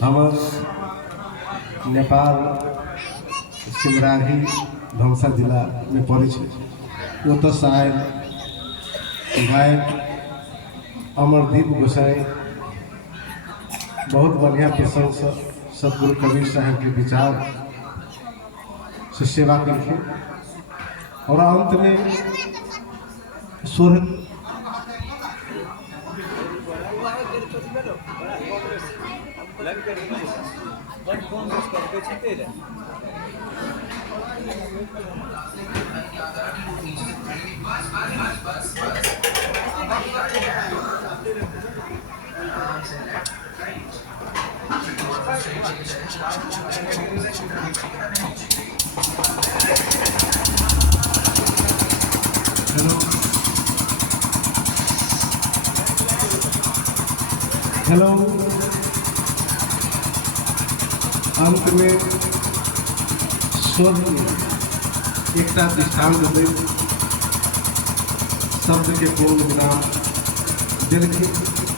हमर नेपाल सिमराही धनुषा जिला में पड़े से आयल गायक अमरदीप गोसाई बहुत बढ़िया प्रसंग से सतगुरु कबीर साहब के विचार से सेवा करके और अंत में सुर हेलो अंत में स्वर एक दृष्टांत दे शब्द के पूर्ण विराम दिल के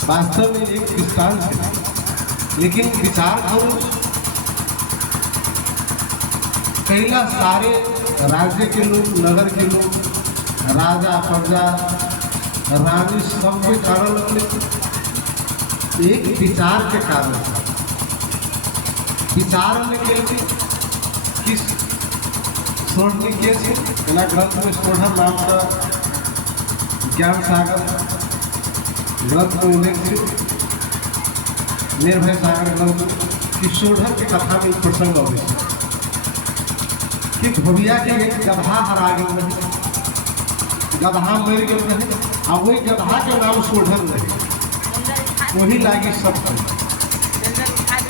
वास्तव में एक दृष्टांत है, लेकिन विचार करो कैला सारे राज्य के लोग, नगर के लोग, राजा प्रजा रानी सबके कारण अपने एक विचार के कारण विचार में किस सोढ़नी के ग्रंथ में सोढ़र नाम का ज्ञान सागर ग्रंथ में उल्लेख है, निर्भय सागर ग्रंथ की सोढ़र की कथा में प्रसंग अवे कि धोबिया के एक गधा हरा गए रहे, गधा मर गए रहे और वही गधा के नाम सोढ़र रहे, वही लागी सब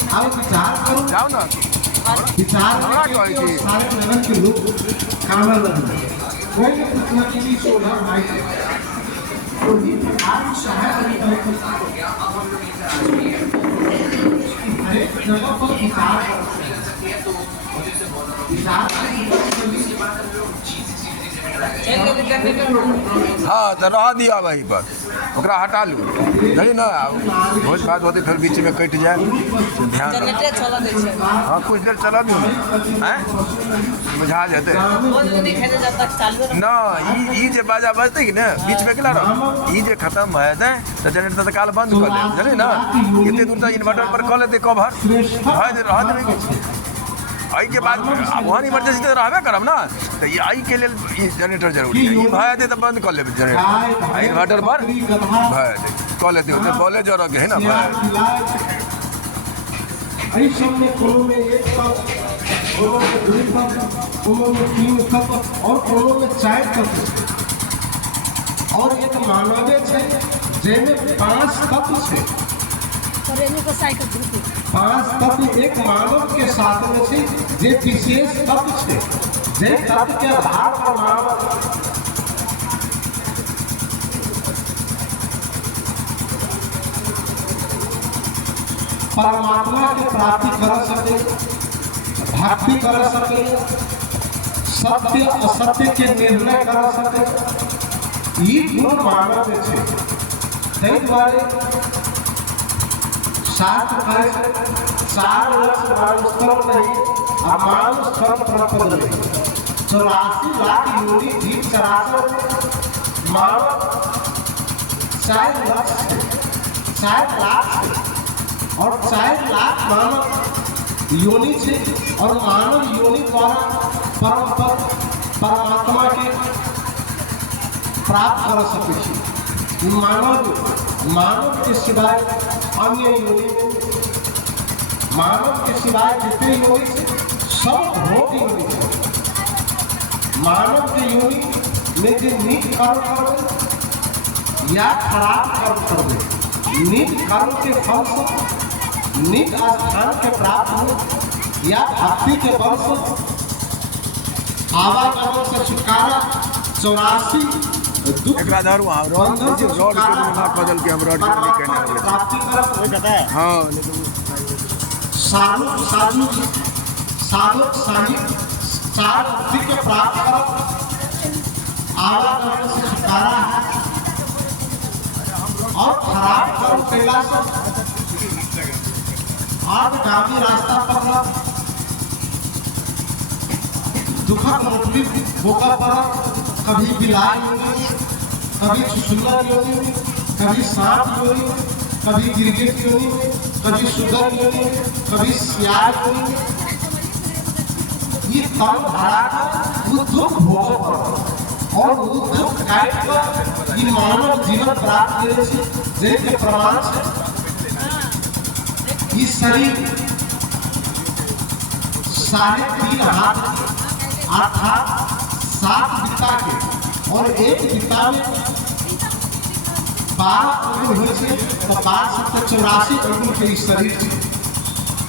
अब विचार करो जाओ ना विचार सारे नगर के लोग कामल लगे कोई पूछना कि नहीं सोना भाई तो ये आप शहर हर जगह पर हाँ तो रह दिया वहीं पर ओकरा हटा लू नहीं ना भोज भात होते फिर बीच में कट जाए ध्यान हाँ कुछ देर चला दू हैं बुझा जाते ना ई जे बाजा बजते कि ना बीच में केला रहो ई जे खत्म है तो जनरेटर तो काल बंद कर दे जाने ना इतने दूर तक इन्वर्टर पर कॉल लेते कवर रह देवे आई के बाद अब वहाँ इमरजेंसी तो रहबे करब ना तो ये आई के लिए जनरेटर जरूरी है, ये भय दे तो बंद कर लेते जनरेटर इन्वर्टर पर भय दे कॉल लेते होते बोले जो रखे है ना भय और एक मानवे जैसे 5 तत्व है, 5 तत्व एक मानव के साथ में से जे विशेष तत्व है, जे तत्व के आधार पर मानव परमात्मा की प्राप्ति कर सके, भक्ति कर सके, सत्य असत्य के निर्णय कर सके, ये गुण मानव है। कई द्वारे 7 लक्ष मानुष्य नहीं अमानुष प्रपद नहीं 84 लाख योनि जीव चराचर मानव 4 लाख और 4 लाख मानव योनि से और मानव योनि द्वारा परमात्मा के प्राप्त कर सके। मानव के सिवाय अन्य योनि मानव के सिवाय जितने योनि सब भोग योनि है। मानव के योनि में जो नीच कर्म करो या खराब कर्म करो, नीच कर्म के फल से नीच स्थान के प्राप्त हो या भक्ति के बल से आवागमन से छुटकारा 84 बदल के हम रोड कहने हाँ के प्राप्त कर आवागमन से छुटकारा है और खराब कर्म कैला से भागगामी रास्ता पकड़ा, दुखद मुक्ति होकर पड़ा, कभी बिलाय योनि, कभी छुछुंदर योनि, कभी सांप योनि, कभी गिरगिट योनि, कभी सुगर योनि, कभी सियार योनि। ये तन भरा वो दुख भोग पड़ा और वो दुख काट कर ये मानव जीवन प्राप्त करे छे, जेके प्रमाण छे ये शरीर 3.5 हाथ अर्थात 7 बित्ता के और एक बित्ता में 12 अंगुल हो छे, तो 84 अंगुल के शरीर छे।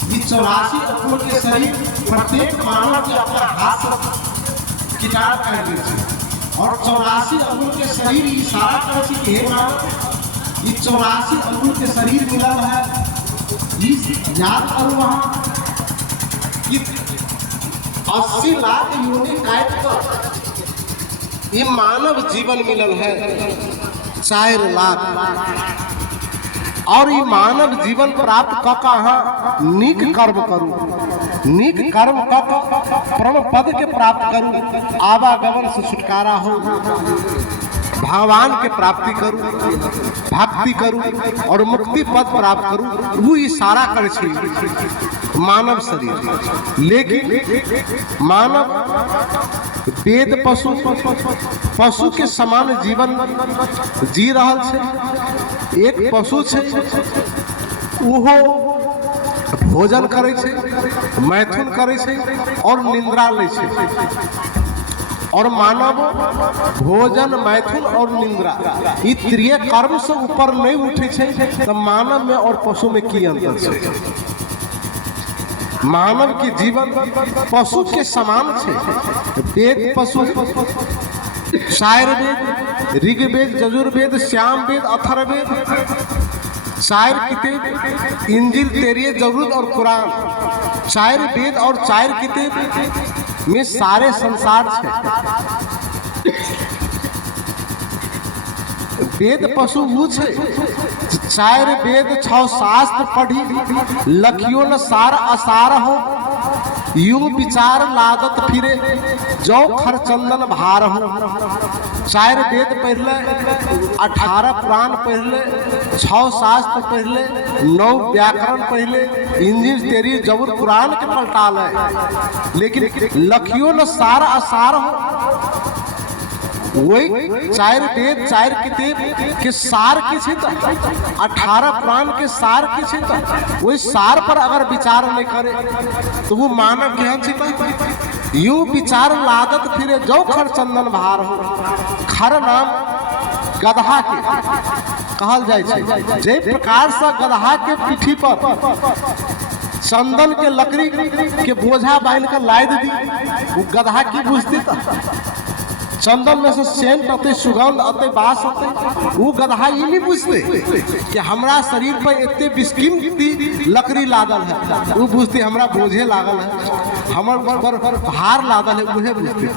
ये 84 अंगुल के शरीर प्रत्येक मानव के अपना हाथ से किताब कर दे छे और 84 अंगुल के शरीर इशारा करे छे कि हे मानव ये 84 अंगुल के शरीर मिला है, याद करो वहां 80 लाख योनि काट कर ये मानव जीवन मिलल है 4 लाख और ये मानव जीवन प्राप्त क कहाँ नीक कर्म करूं, नीक कर्म क परम पद के प्राप्त करूं, आवागमन से छुटकारा हो, भगवान के प्राप्ति करूं, भक्ति करूं और मुक्ति पद प्राप्त करूं। वो इशारा करे छे मानव शरीर। लेकिन मानव वेद पशु के समान जीवन जी रहल छे। एक पशु छे उहो भोजन करे छे, मैथुन करे छे और निंद्रा ले छे और मानव भोजन मैथुन और निंद्रा ये त्रिय कर्म से ऊपर नहीं उठे छे। तो मानव में और पशु में की अंतर छे? मानव के जीवन पशु के समान छे। वेद पशु शायर वेद, ऋग्वेद, यजुर्वेद, सामवेद, अथर्ववेद, शायर किताब, इंजिल, तेरिये, जबूर और कुरान, शायर वेद और शायर किताब में सारे संसार छे। वेद पशु वो छे शायर वेद 6 शास्त्र पढ़ी लखियो न सार असार हो, यूं विचार लादत फिरे जो खर चंदन भार हो। शायर वेद पढ़ ले, 18 पुराण पढ़ ले, 6 शास्त्र पढ़ ले, 9 व्याकरण पढ़ ले, इंजिल, तेरी, जबूर, कुरान के पलटा ले, लेकिन लखियो न सार असार हो। वही शायर वेद शायर किताब के सार की छे, 18 पुराण के सार की छे, वही सार पर अगर विचार नहीं करे तो वो मानव ज्ञान छे। यूं विचार लादत फिरे जो खर चंदन भार हो। खर नाम गधा के कहल जाय छे। जे प्रकार से गधा के पीठी पर चंदन के लकड़ी के बोझा बांध कर लाद दी, वो गधा की बुझती चंदन में से सेंट आते, सुगंध आते, बास आते, वो गधा ये नहीं बुझते कि हमरा शरीर पर इतने बिस्कीमती लकड़ी लागल है। वो बुझते हमरा बोझे लागल है, हमर पर भार लागल है, उहे बुझते।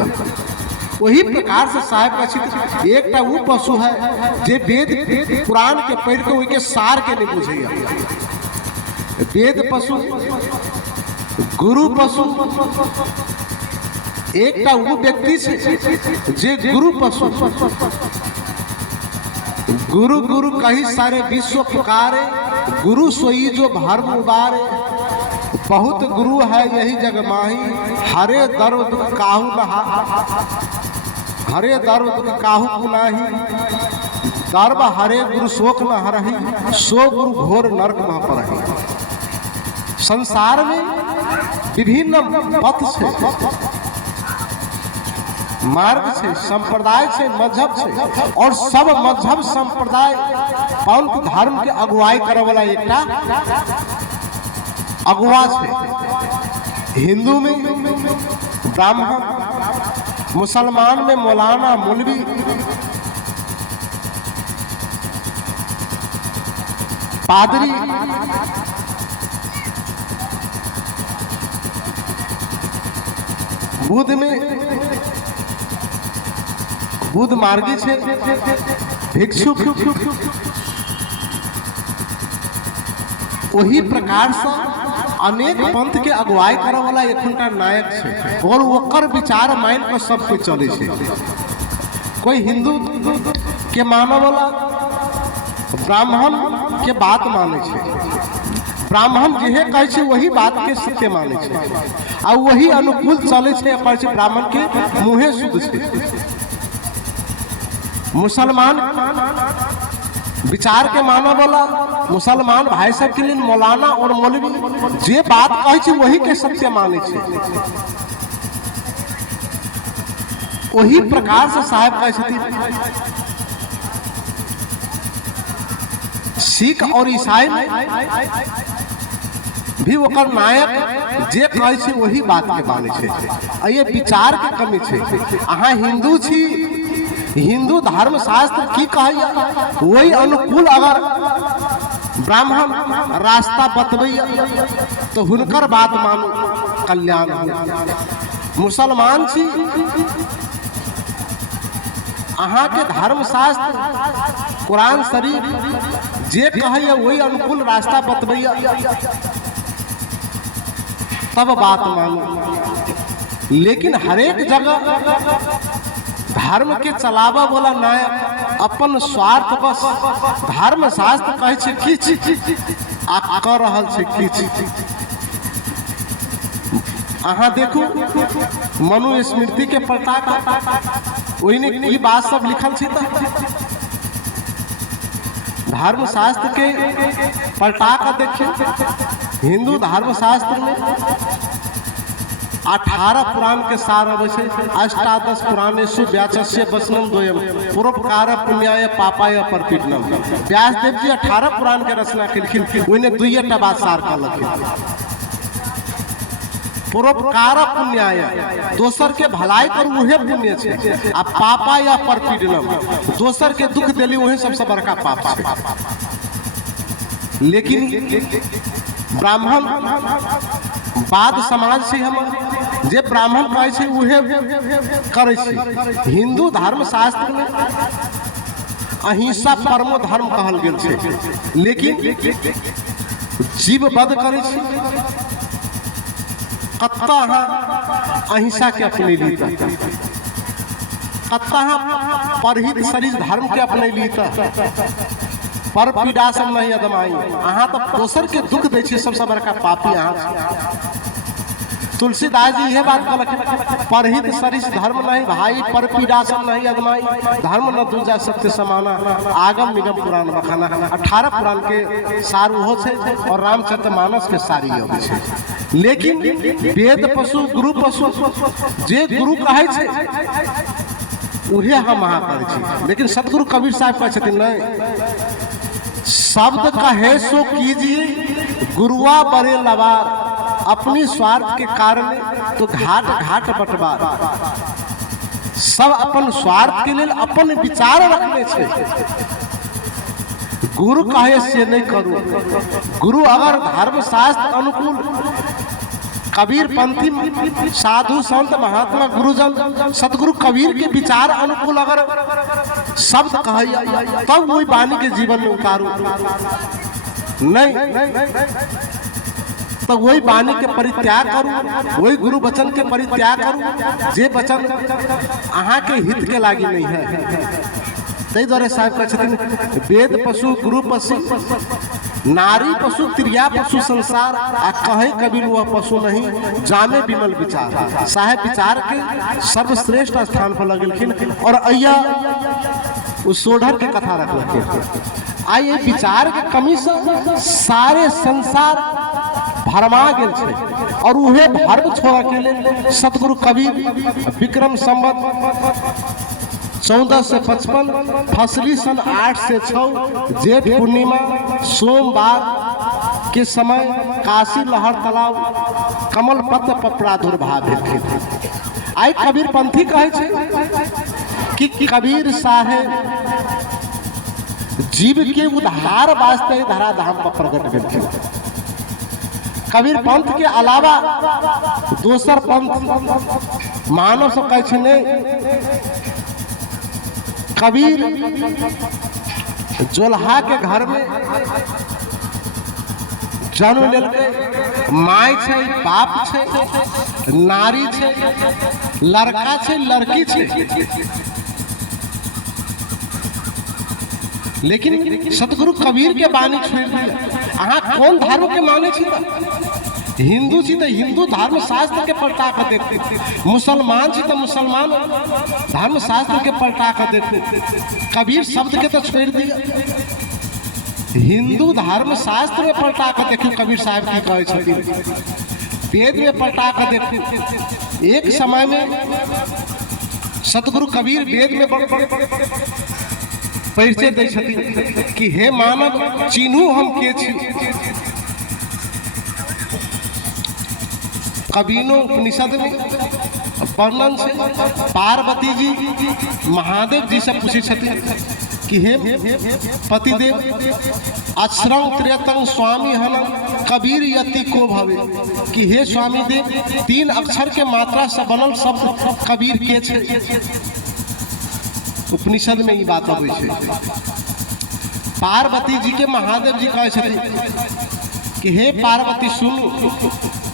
वही प्रकार से साहेब का चित्र एक वो पशु है जे वेद पुराण के पढ़ के उनके सार के नहीं बुझेगा। वेद पशु, गुरु पशु एक वो व्यक्ति छे जे गुरु पशु। गुरु गुरु कही सारे विश्व पुकारे, गुरु सोई जो भर्म उबारे। बहुत गुरु है यही जग माही, हरे दर्द दुख काहू नहा, हरे दर्द दुख काहू पुनाही। दर्ब हरे गुरु शोक न हरही, सो गुरु घोर नरक न परही। संसार में विभिन्न पथ छे, मार्ग छे, संप्रदाय छे, मजहब छे और सब मजहब संप्रदाय पंथ धर्म के अगुवाई करे वाला एकटा अगुवा छे। हिंदू में ब्राह्मण, मुसलमान में मौलाना, मौलवी, पादरी, बुद्ध में बुद्ध मार्गी छे, भिक्षुक। वही प्रकार से अनेक पंथ के अगुवाई करे वाला एखुनका नायक है और ओकर विचार माइन पर सब कुछ चले छे। कोई हिंदू के माने वाला ब्राह्मण के बात माने छे, ब्राह्मण जेहे कहे छे वही बात के सत्य माने छे और वही अनुकूल चले छे। कहे छे ब्राह्मण के मुहे शुद्ध छे। मुसलमान विचार के माना वाला मुसलमान भाई सब के लिए मौलाना और मौलवी जे बात कहे छे वही के सत्य माने छे। वही प्रकार से साहब कहे छथिन सिख और ईसाई में भी ओकर नायक जे कहे छे वही बात के माने छे। ये विचार के कमी छे। अहाँ हिंदू छी, हिंदू धर्म शास्त्र की कहैया वही अनुकूल अगर ब्राह्मण रास्ता बतबैया तो हुनकर बात मानू, कल्याण हो। मुसलमान छी, अहाँ के धर्म शास्त्र कुरान शरीफ जे कहैया वही अनुकूल रास्ता बतबैया तब बात मानू। लेकिन हरेक जगह धर्म के चलावा वाला नायक अपन स्वार्थ बस धर्म शास्त्र कहे छे किछ आ कर रहल छे किछ। अहाँ देखू मनु स्मृति के पलटा ओहिने ई बात सब लिखल छे। धर्म शास्त्र के पलटा कर देखिए, हिंदू धर्म शास्त्र में 18 पुराण के सार अवश्य अष्टादश पुराणेषु व्याचस्य वचनम द्वयम परोपकार पुण्याय पापाय परपीडनम। व्यासदेव जी 18 पुराण के रचना केलखिन, ओइने दुइटा बात सार कहलखिन। परोपकार पुण्याय दोसर के भलाई कर उहे पुण्य छे आ पापा या परपीडनम दोसर के दुख देली वही सबसे बड़का पाप छे। लेकिन ब्राह्मण बाद समाज से हम जे ब्राह्मण कहे छे उहे करे छे। हिंदू धर्म शास्त्र में अहिंसा परमो धर्म कहल गेल छे, लेकिन जीव वध करे छे। कत्ता अहिंसा के अपने लीता, कत्ता परहित शरीर धर्म के अपने लीता, पर पीड़ासन नहीं अदमाई। अहाँ तो दोसर के दुख दे छे सबसे बड़का पापी अहाँ। तुलसीदास जी यह बात कहलखिन, परहित शरीर धर्म नहीं भाई, पर पीड़ासन नहीं अदमाई, धर्म न दूजा सत्य समाना, आगम निगम पुराण बखाना। 18 पुराण के सार हो छे और रामचरितमानस के सारी होवे छे। लेकिन वेद पशु गुरु पशु जे गुरु कहे छे उहे हम अहाँ करे छी। लेकिन सतगुरु कबीर साहब कहे छथिन नहीं, शब्द कहे सो कीजिए गुरुआ बरे लवार, अपनी स्वार्थ के कारण तो घाट घाट बटवार। सब अपन स्वार्थ के लिए अपन विचार रखने छे। गुरु कहे से नहीं करू। गुरु अगर धर्म शास्त्र अनुकूल कबीर पंथी साधु संत महात्मा गुरुजन सतगुरु कबीर के विचार अनुकूल अगर शब्द कहे तब वही वाणी के जीवन में उतारू, नहीं तो वही वाणी के परित्याग करू, वही गुरु वचन के परित्याग करू जे वचन अहाँ के हित के लागी नहीं है। तै द्वारे साहब कहे छथिन वेद पशु गुरु पशु नारी पशु त्रिया पशु संसार आ कहे कबीर वह पशु नहीं जामे विमल विचार। साहेब विचार के सर्वश्रेष्ठ स्थान पर लगलखिन और अय्या उस सोढ़र के कथा रखलखिन। आइए विचार के कमी से सारे संसार भरमा गेल छे और उहे भर्म छोड़ा के लिए सतगुरु कबीर विक्रम संवत 1455 फसली सन 8 से 6 जेठ पूर्णिमा सोमवार के समय काशी लहर तालाब कमल पत्र पर प्रादुर्भाव भेल। आई कबीर पंथी कहे छे कि कबीर साहेब जीव के उद्धार वास्ते धराधाम पर प्रकट भेल। कबीर पंथ के अलावा दोसर पंथ मानव सब कहे छे नहीं। कबीर जोल्हा के घर में जन्म लेलकै माय छै, बाप छै, नारी छै, लड़का छै, लड़की छै। लेकिन सतगुरु कबीर के बानी छोड़ दिया। अहाँ कौन धर्म के माने छी? हिंदू छी तो हिंदू धर्म शास्त्र के पलटा कर देखते, मुसलमान छी तो मुसलमान धर्म शास्त्र के पलटा कर देखते। कबीर शब्द के तो छोड़ दिया, हिंदू धर्म शास्त्र में पलटा कर देखिए कबीर साहब की कहे छथिन, वेद में पलटा कर देखिए। एक समय में सतगुरु कबीर वेद में परिचय दै छथिन कि हे मानव चिन्हू हम के छी। कबीनो उपनिषद में वर्णन से पार्वती जी महादेव जी से पूछे छथिन कि हे पतिदेव अक्षरं त्र्यतं स्वामी हनम कबीर यति को भवे, कि हे स्वामी देव 3 अक्षर के मात्रा से बनल शब्द कबीर के छे। उपनिषद में ये बात आबै छै। पार्वती जी के महादेव जी कहे छथिन कि हे पार्वती सुनु,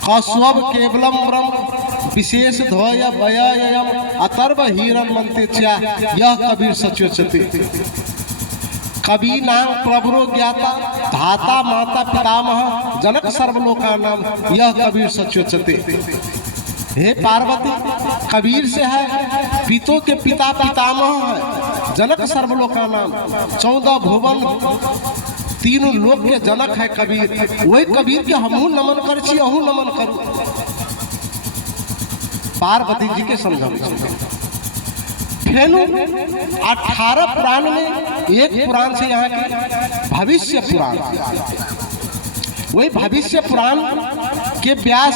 कस्वब केवलम ब्रह्म विशेष ध्वय वययम अतर्व हीरन मंत्या यह कबीर सचोचते। कबीर नाम प्रभुरो ज्ञाता धाता माता पितामह जनक सर्वलोका नाम यह कबीर सचोचते। हे पार्वती कबीर से है पितों के पिता पितामह है, जनक सर्वलोका नाम 14 भुवन 3 लोक के जनक है कबीर। वही कबीर के हमहू नमन कर छी, अहू नमन करू। पार्वती जी के समझ फेनु 18 पुराण में एक पुराण से यहाँ के भविष्य पुराण, वही भविष्य पुराण के व्यास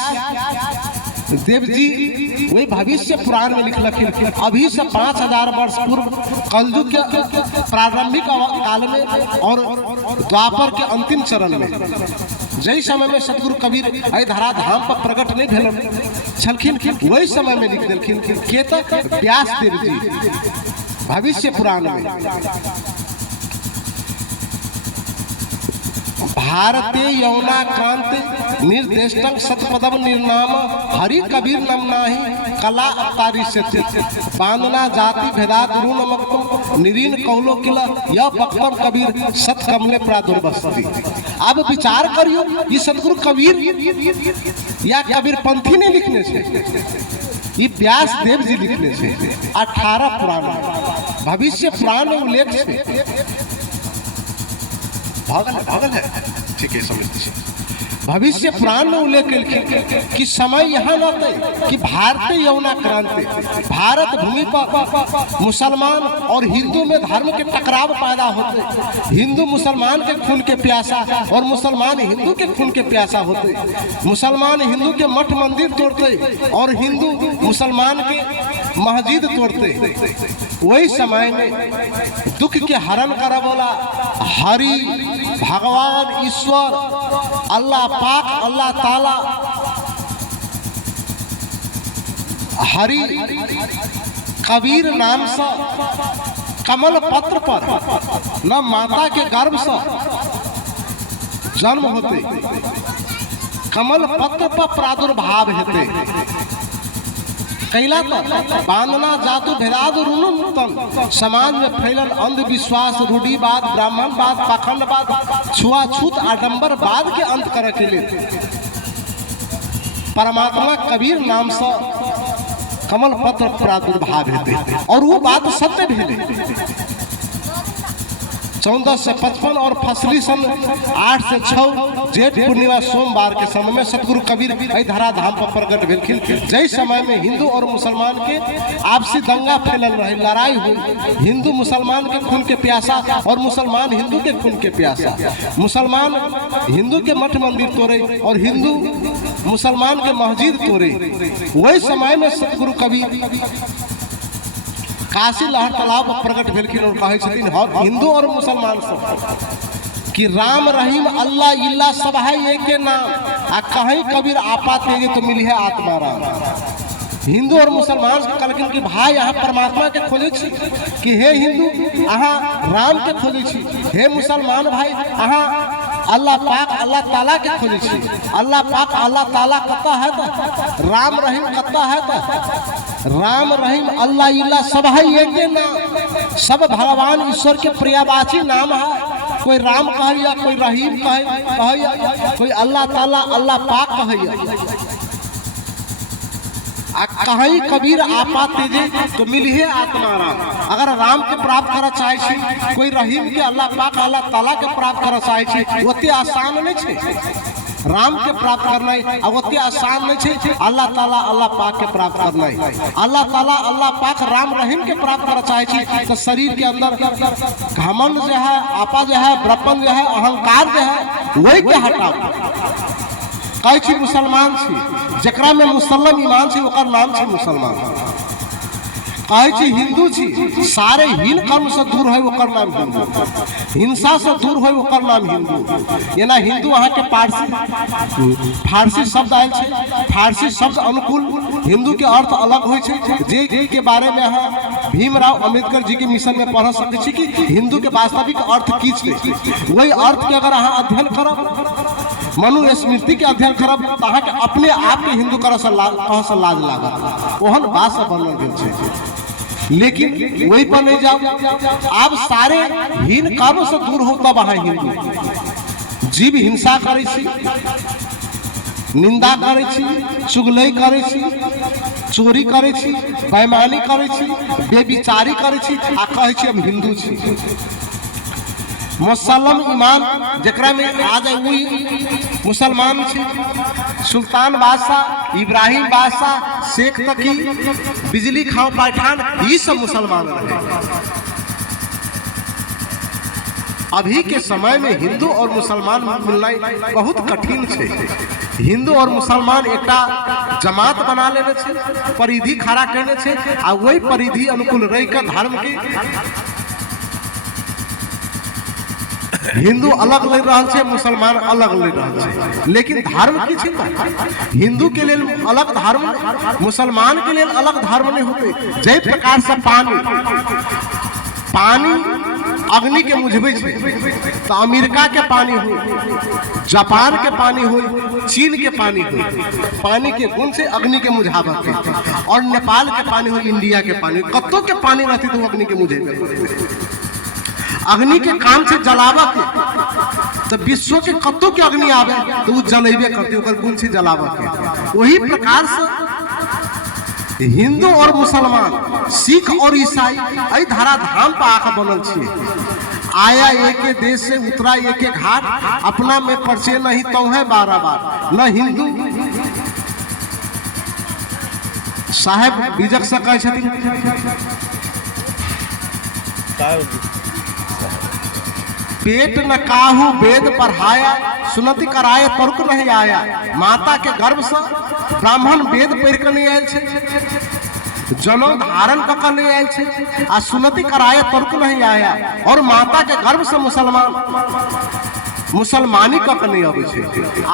देव जी वही भविष्य पुराण में लिखलखिन। अभी से 5000 वर्ष पूर्व कलयुग के प्रारंभिक काल में और द्वापर के अंतिम चरण में जय समय में सतगुरु कबीर अय धरा धाम पर प्रकट नहीं भेल छलखिन, वही समय में लिख देलखिन के तक व्यास देव जी भविष्य पुराण में। भारते यौना क्रांति निर्देष्टं सतपदम निर्नाम हरि कबीर नमनाहि कला अवतारी से बांधना जाति भेदात ऋण मक्तुम निरीन कौलो किला यह भक्तम कबीर सत कमले प्रादुर्बस्ती। अब विचार करियो ये सतगुरु कबीर या कबीर पंथी ने लिखने से, ये व्यास देव जी लिखने से 18 पुराण भविष्य पुराण में उल्लेख से भागल है ठीक है समझ। भविष्य पुराण में उल्लेख कि समय यहाँ लाते कि भारतीय यौना क्रांति, भारत भूमि पर मुसलमान और हिंदू में धर्म के टकराव पैदा होते, हिंदू मुसलमान के खून के प्यासा और मुसलमान हिंदू के खून के प्यासा होते, मुसलमान हिंदू के मठ मंदिर तोड़ते और हिंदू मुसलमान के मस्जिद तोड़ते। वही समय में दुख के हरण करा बोला हरि भगवान ईश्वर अल्लाह पाक अल्लाह ताला हरि कबीर नाम से कमल पत्र पर न माता के गर्भ से जन्म होते, कमल पत्र पर प्रादुर्भाव होते। कैला बांधना जातु भेदाद ऋणम समाज में फैलल अंधविश्वास रूढ़ीवाद ब्राह्मणवाद पाखंडवाद छुआछूत आडंबरवाद के अंत करे के लिए परमात्मा कबीर नाम से कमल पत्र प्रादुर्भाव हेते और वो बात सत्य भेले। 1455 और फसली सन 8 से 6 जेठ पूर्णिमा सोमवार के समय में सतगुरु कबीर धरा धाम पर प्रकट भेलखिन। जय समय में हिंदू और मुसलमान के आपसी दंगा फैलल रहे, लड़ाई हुई, हिंदू मुसलमान के खून के प्यासा और मुसलमान हिंदू के खून के प्यासा। मुसलमान हिंदू के मठ मंदिर तोड़े और हिंदू मुसलमान के मस्जिद तोड़े। वही समय में सतगुरु कबीर काशी लहर तालाब प्रकट भेलखिन और कहे छथिन हिंदू और मुसलमान सब कि राम रहीम अल्लाह इल्ला सब है एक के नाम आ कहीं कबीर आपा तेगे तो मिली है आत्मा राम। हिंदू और मुसलमान कहलखिन कि भाई यहाँ परमात्मा के खोजे छी कि हे हिंदू अहाँ राम के खोजे छी, हे मुसलमान भाई अहाँ अल्लाह पाक अल्लाह ताला के खोजे छी। अल्लाह पाक अल्लाह ताला कता है तो राम रहीम कता है तो राम रहीम अल्लाह इल्ला सब है एक ना, सब भगवान ईश्वर के प्रियवाची नाम है। कोई राम कहैया, कोई रहीम कहैया, कोई अल्लाह ताला अल्लाह पाक कहैया। कहीं कबीर आपा तेजे तो मिलिए आत्माराम। अगर राम के प्राप्त कर चाहे छी, कोई रहीम के अल्लाह पाक अल्लाह ताला के प्राप्त कर चाहे छी, ओते आसान नहीं छे। राम के प्राप्त करना ओते आसान नहीं छे। अल्लाह ताला अल्लाह पाक के प्राप्त करना, अल्लाह ताला अल्लाह पाक राम रहीम के प्राप्त कर चाहे छी तो शरीर के अंदर घमंड जो है, आपा जो है, ब्रपन जो है, अहंकार जो है, वही के हटाओ। कई छी मुसलमान छी, जकरा में मुसलम ईमान छी ओकर नाम छी मुसलमान। कहे छी हिंदू छी, सारे हीन कर्म से दूर है ओकर नाम हिंदू, हिंसा से दूर है ओकर नाम हिंदू। ये ना हिंदू अहाँ के फारसी शब्द आयल छे, फारसी शब्द अनुकूल हिंदू के अर्थ अलग होय छे। जे के बारे में अहाँ भीमराव अंबेडकर जी के मिशन में पढ़ सकते छी कि हिंदू के वास्तविक अर्थ की छे। वही अर्थ के अगर अहाँ अध्ययन करब, मनुस्मृति के अध्ययन करब तो अहाँ के अपने आप के हिंदू कह से लाज लागत, ओहन बात से बनल गेल छे। लेकिन वही पर नहीं जाओ। आप सारे हीन काम से दूर हो तब अहाँ हिंदू। जीव हिंसा करे छी, निंदा करे छी, चुगलई करे छी, चोरी करे छी, बेईमानी करे छी, बेविचारी करे छी, आ कहे छी हम हिंदू छी। मुसलम ईमान जकरा में आ जाए वही मुसलमान छी। सुल्तान बादशाह, इब्राहिम बादशाह, शेख तकी, बिजली खाओ पठान, ये सब मुसलमान रहे। अभी के समय में हिंदू और मुसलमान मिलना बहुत कठिन छे। हिंदू और मुसलमान एकटा जमात बना लेने छे, परिधि खड़ा करने छे, आ वही परिधि अनुकूल रह के धर्म के हिंदू अलग ले रहा छे, मुसलमान अलग ले रहा छे। लेकिन धर्म की छे ना, हिंदू के लिए अलग धर्म, मुसलमान के लिए अलग धर्म नहीं होते। जय प्रकार से पानी अग्नि के मुझबे छे तो अमेरिका के पानी हो, जापान के पानी हो, चीन के पानी हो, पानी के गुण से अग्नि के मुझावत है। और नेपाल के पानी हो, इंडिया के पानी, कत्तो के पानी रहती तो अग्नि के मुझे अग्नि के काम से जलावा के तो विश्व के कत्तो के अग्नि आवे तो वो जलेबे करते ओकर गुण से जलावा के। वही प्रकार से हिंदू और मुसलमान, सिख और ईसाई आई धारा धाम पर आकर बनल छे। आया एक के देश से उतरा एक के घाट, अपना में परसे नहीं तो है 12 बार। न हिंदू साहेब बीजक से कहे छथिन पेट न काहू वेद पढ़ाया, सुनति कराए तर्क नहीं आया। माता के गर्भ से ब्राह्मण वेद पढ़ के नहीं आयल छे, जनम धारण कर नहीं आयल छे, आ सुनति कराए तर्क नहीं आया। और माता के गर्भ से मुसलमानी कक नहीं आवे छे।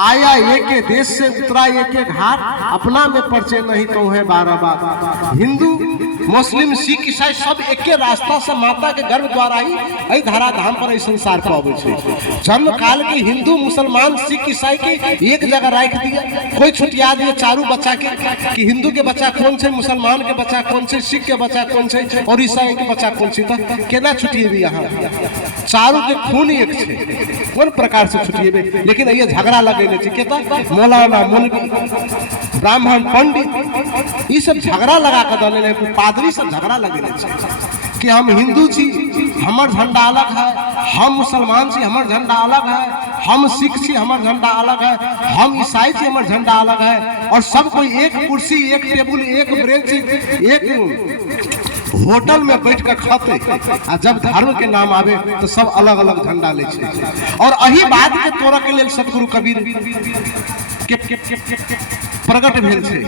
आया एक के देश से उतरा एक के घाट, अपना में परिचय नहीं तो है 12 बार। हिंदू मुस्लिम सिख ईसाई सब एक के रास्ता से माता के गर्भ द्वारा ही धारा धाम पर संसार पर आवे छे। जन्म काल के हिंदू मुसलमान सिख ईसाई के एक जगह रख दिया, कोई छुटिया दिए चारू बच्चा के कि हिंदू के बच्चा कौन छे, मुसलमान के बच्चा कौन छे, सिख के बच्चा कौन छे और ईसाई के बच्चा कौन छे। केना छुटिएबे यहाँ, चारू के खून एक छे, कौन प्रकार से छुटिएबे। लेकिन ये झगड़ा लगेले छे केता मौलाना, मौलवी, ब्राह्मण, पंडित, ये सब झगड़ा लगा के दले पादरी सब झगड़ा लगेले छे कि हम हिंदू छी हमर झंडा अलग है, हम मुसलमान छी हमर झंडा अलग है, हम सिख छी हमर झंडा अलग है, हम ईसाई छी हमर झंडा अलग है। और सब कोई एक कुर्सी, एक टेबुल, एक ब्रेंच, एक होटल में बैठ कर खाते, आ जब धर्म के नाम आवे तो सब अलग अलग झंडा ले छे। और अही बात के तोड़ा के लिए सतगुरु कबीर प्रकट भेल छे।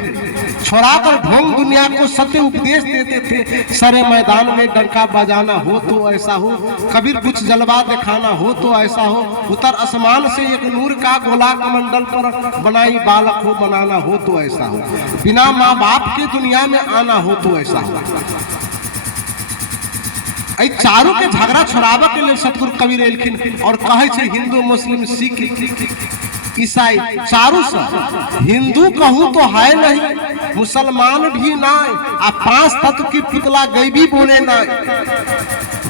छोड़ाकर ढोंग दुनिया को सत्य उपदेश देते थे, सरे मैदान में डंका बजाना हो तो ऐसा हो, कबीर कुछ जलवा दिखाना हो तो ऐसा हो, उतर आसमान से एक नूर का गोला कमंडल पर बनाई बालक हो बनाना हो तो ऐसा हो, बिना माँ बाप के दुनिया में आना हो तो ऐसा हो। एहि चारू के झगड़ा छोड़ाबे के लिए सतगुरु कबीर एलखिन और कहे छे हिंदू मुस्लिम सिख ईसाई चारू से हिंदू कहूँ तो है नहीं, मुसलमान भी नहीं, आ 5 तत्व की पुतला गैबी बोले नहीं,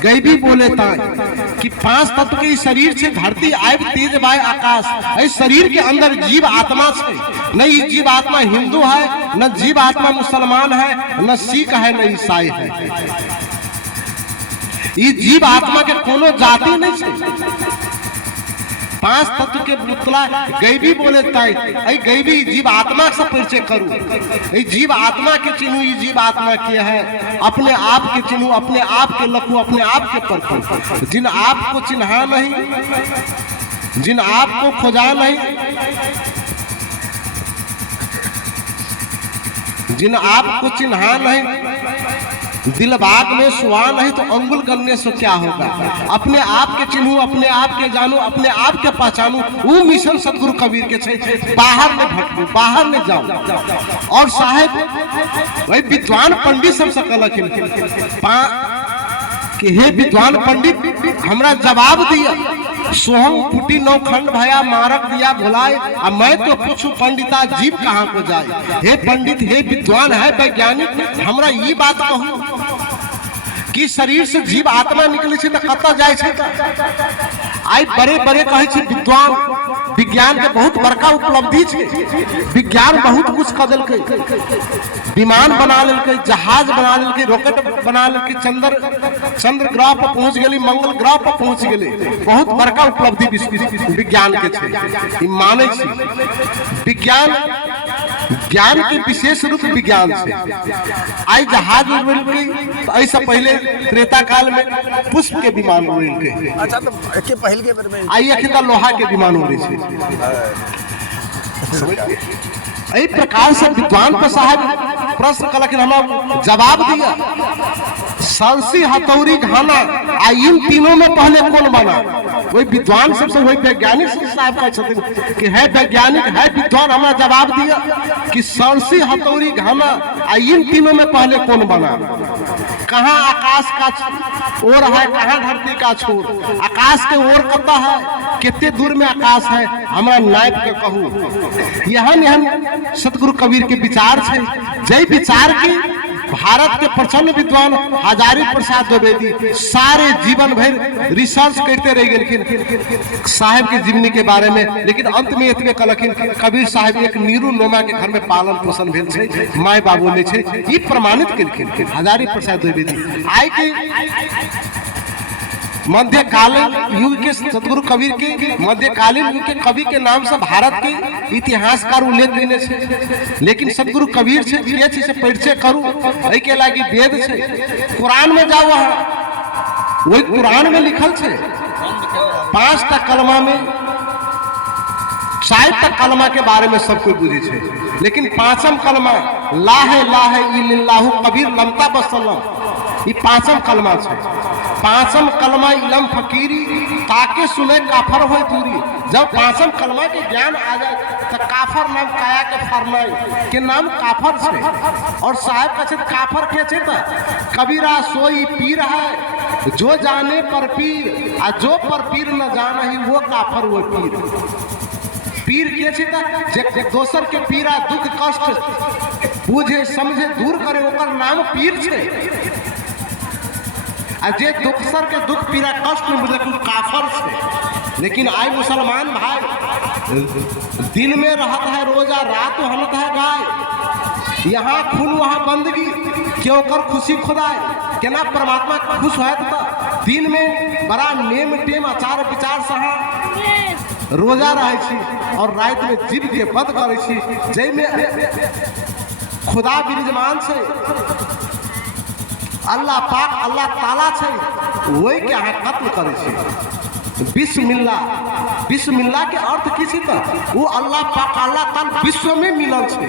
गैबी बोले कि 5 तत्व के शरीर से धरती आब तेज वाय आकाश। इस शरीर के अंदर जीव आत्मा है, न जीव आत्मा हिंदू है, न जीव आत्मा मुसलमान है, न सिख है, न ईसाई है। ये जीव आत्मा के कोनो जाति नहीं है। 5 तत्व के पुतला गैबी बोले गैबी जीव आत्मा से परिचय करूँ, जीव आत्मा के चिन्हू, ये जीव आत्मा के है, अपने आप के चिन्हू, अपने आप के लखू, अपने आप के परखू। जिन आप को चिन्हा नहीं, जिन आप को खोजा नहीं, जिन आप को चिन्हा नहीं, दिल बाग में सुहा नहीं तो अंगुल करने से क्या होगा। अपने आप के चिन्हू, अपने आप के जानू, अपने आप के पहचानू, वो मिशन सतगुरु कबीर के छे। बाहर में भटकू, बाहर में जाओ। और साहेब वही विद्वान पंडित सबसे कहलखिन कि हे विद्वान पंडित हमरा जवाब दिया, सोहम फूटी नौखंड भया मारक दिया भुलाए, अब मैं तो पूछू पंडिता जीव कहाँ को जाए। हे पंडित, हे विद्वान, है वैज्ञानिक, हमरा ये बात कहूँ कि शरीर से जीव आत्मा निकले तो कत जाए। आई बड़े बड़े कहे विद्वान, विज्ञान के बहुत बड़का उपलब्धि है, विज्ञान बहुत कुछ कर दिल, विमान बना लेके, जहाज बना लेके, रॉकेट बना लेके, चंद्र ग्रह पर पहुंच गए, मंगल ग्रह पर पहुंच गए। बहुत बड़का उपलब्धि विज्ञान के छे, माने विज्ञान, ज्ञान के विशेष रूप विज्ञान से। आई जहाज उड़ल गई, तो ऐसा पहले त्रेता काल में पुष्प के विमान उड़ल गए। अच्छा, तो के पहल के बारे में आई अखिता लोहा के विमान उड़े छे। इस प्रकार से विद्वान पर साहब प्रश्न कलखिन, हम जवाब दिया संसी हथौड़ी घाना, आ इन तीनों में पहले कौन बना। वही विद्वान सबसे, वही वैज्ञानिक साहब का कि है वैज्ञानिक, है विद्वान, हमारा जवाब दिया कि संसी हथौड़ी घाना, आ इन तीनों में पहले कौन बना। कहाँ आकाश का ओर है, कहाँ धरती का छोर, आकाश के ओर कता है, कितने दूर में आकाश है, हमारा नायक के कहूँ। यहाँ सतगुरु कबीर के विचार है। जय विचार की भारत के प्रचंड विद्वान हजारी प्रसाद द्विवेदी सारे जीवन भर रिसर्च करते रह गए साहेब के जीवनी के बारे में, लेकिन अंत में इतने कलखिन कबीर साहेब एक नीरू नोमा के घर में पालन पोषण भेल छे, माय बाबू ने छे, ये प्रमाणित केलखिन हजारी प्रसाद द्विवेदी। आई के मध्यकालीन युग के सतगुरु कबीर के मध्यकालीन युग के कवि के नाम से भारत के इतिहासकार उल्लेख देने छे, लेकिन सतगुरु कबीर से परिचय करूं एहि के लागी वेद छे, कुरान में जाओ, वहाँ वही कुरान में लिखल छे 5 टा कलमा में 4 टा कलमा के बारे में सब कोई बुझे छे, लेकिन 5म कलमा लाहे लाहे इल्लल्लाहु कबीर लमता बसल्लम, ये 5म कलमा छे। 5म कलमा इलम फकीरी ताके सुने काफर हो दूरी। जब 5म कलमा के ज्ञान आ जाए तो काफर नाम काया के फरमाई के नाम काफर छे। और साहब कहते काफर के छे तो कबीरा सोई पीर है, जो जाने पर पीर, आ जो पर पीर न जाना ही वो काफर वो पीर। पीर के छे जे दोसर के पीड़ा दुख कष्ट बुझे समझे दूर करे, ओकर नाम पीर छे। जे दोसर के दुख पीड़ा कष्ट में बुझे काफर छे। लेकिन आई मुसलमान भाई दिन में रहता है रोजा, रात हनत है गाय, यहाँ खून वहाँ बंदगी, क्यों कर खुशी खुदाए केना परमात्मा खुश है। तो दिन में बड़ा नेम टेम आचार विचार से रोजा रहे और रात में जीव के बद करे, जै में खुदा विराजमान छे, अल्लाह पाक अल्लाह ताला छे, वही के अहाँ कत्ल करे छे। बिस्मिल्लाह, बिस्मिल्लाह के अर्थ की छी तो वो अल्लाह पाक अल्लाह ताला विश्व में मिलल छे।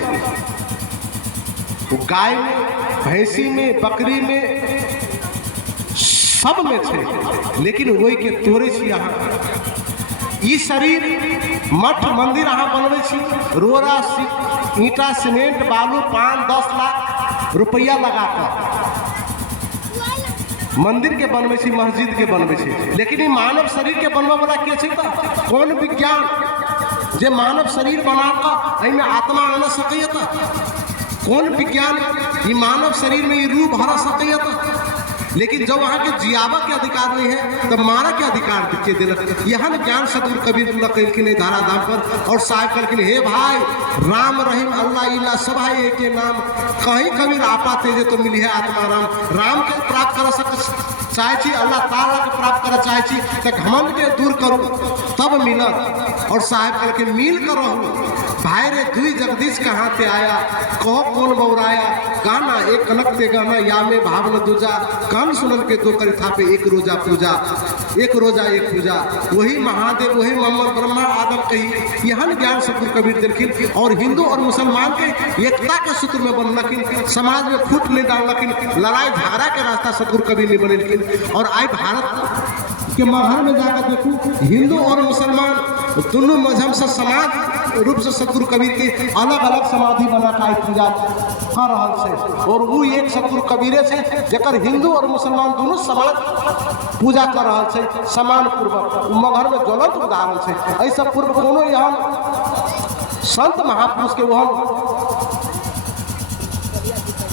वो गाय में, भैंसी में, बकरी में, सब में छे, लेकिन वही के तोड़े छी अहाँ। ई शरीर मठ मंदिर अहाँ बनवे छी, रोरा ईटा सीमेंट बालू 5-10 लाख रुपया लगा कर, मंदिर के बनबै छी, मस्जिद के बनबै छी, लेकिन ई मानव शरीर के बनबऽ वाला के छै? तऽ कौन विज्ञान जे मानव शरीर बना कऽ एहिमे आत्मा आन सकैए? तऽ कौन विज्ञान ई मानव शरीर में ई रूह भर सकैए? तऽ लेकिन जब वहाँ के जियाबा के अधिकार नहीं है तब मारा के अधिकार के दिलक। यहन ज्ञान सदगुरु कबीर कहलखिन धाराधाम पर। और साहब कहलखिन हे भाई, राम रहीम अल्लाह इला सब है एक के नाम, कहीं कबीर आपा तेजे तो मिली है आत्मा राम। राम के प्राप्त कर सक चाहे छी, अल्लाह ताला के प्राप्त कर चाहे छी, तो घमंड के दूर करूँ तब मिलत। और साहब कहलखिन मिल कर रहूँ भाई रे दुई जगदीश कहाँ ते आया, कहो कौन बौराया, गाना एक कनक ते गाना या में भाव न दूजा, कान सुनन के दो करी था पे एक रोजा पूजा, एक रोजा एक पूजा, वही महादेव वही मोहम्मद ब्रह्मा आदम कही। यहन ज्ञान सदगुरु कबीर दिलखिन। और हिंदू और मुसलमान के एकता के सूत्र में बनलखिन, समाज में फूट नहीं डाललखिन, लड़ाई झगड़ा के रास्ता सदगुरु कबीर नहीं बनलखिन। और आज भारत के मगर में जाकर देखूँ, हिंदू और मुसलमान दोनों मजहब से समाज रूप से सदगुरु कबीर के अलग अलग समाधि बना का पूजा कर रहा है। और वो एक सदगुरु कबीरे से जकर हिंदू और मुसलमान दोनों समान पूजा कर रहा है, समान पूर्वक। मगर में ज्वलंत उदाहरण है। ऐसा पूर्व कोनो यहाँ संत महापुरुष के वह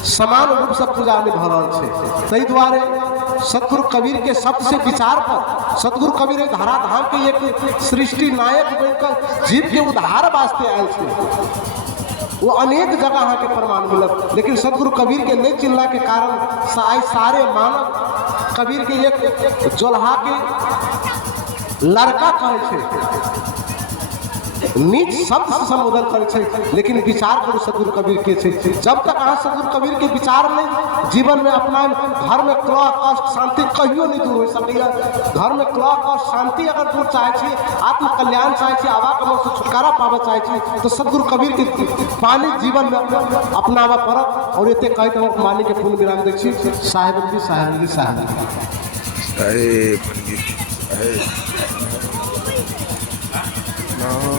समान रूप से पूजा में भर रहा है। तही द्वारे सदगुरु कबीर के शब्द से विचार पर सदगुरु कबीर धाराधाम के एक सृष्टि नायक बनकर जीव के उद्धार वास्ते आयल थे। वो अनेक जगह के प्रमाण मिलत, लेकिन सदगुरु कबीर के नहीं चिन्हला के कारण सारे मानव कबीर के एक जोल्हा के लड़का कहे नीच शब्द से संबोधन करे, लेकिन विचार करो सदगुरु कबीर के छे। जब तक अहाँ सदगुरु कबीर के विचार नहीं जीवन में अपना, घर में क्रोध कष्ट शांति कहियो नहीं दूर हो सकैया। घर में क्रोध कष्ट शांति अगर दूर चाहे छी, आत्म कल्याण चाहे छी, आवागमन से छुटकारा पावे चाहे छी, तो सदगुरु कबीर के पानी जीवन में अपनावा पड़त। और इतने कही तो मानी के पूर्ण विराम दे छी। साहेब जी साहेब जी साहेब No.